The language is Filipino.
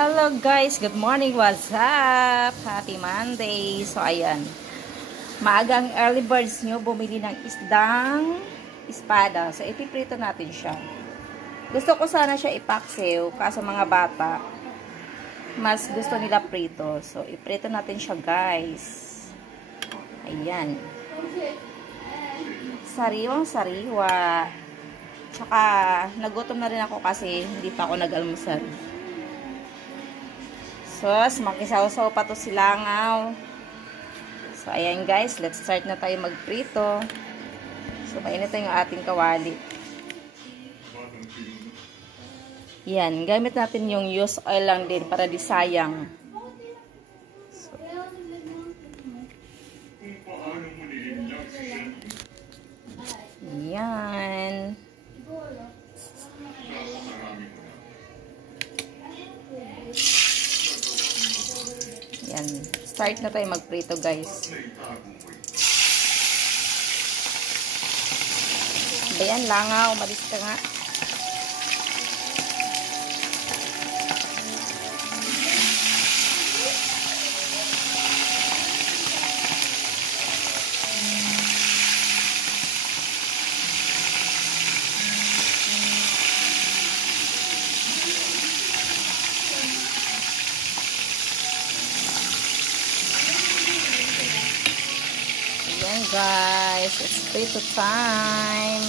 Hello guys, good morning, what's up? Happy Monday. So ayan, maagang early birds nyo bumili ng isdang espada. So ipiprito natin siya. Gusto ko sana siya ipaksiw, kaso mga bata mas gusto nila prito. So iprito natin siya guys. Ayan, sariwang sariwa. Tsaka nagutom na rin ako kasi hindi pa ako nag-almusal. Sos, makisaw-saw pa to silangaw. So, ayan guys, let's start na tayo magprito. So, mainit yung ating kawali. Yan, gamit natin yung used oil lang din para di sayang. So, yan. Yan. Start na tayo magprito guys. Ayan, langaw. Umalis ka nga. Ayan guys, it's prito time.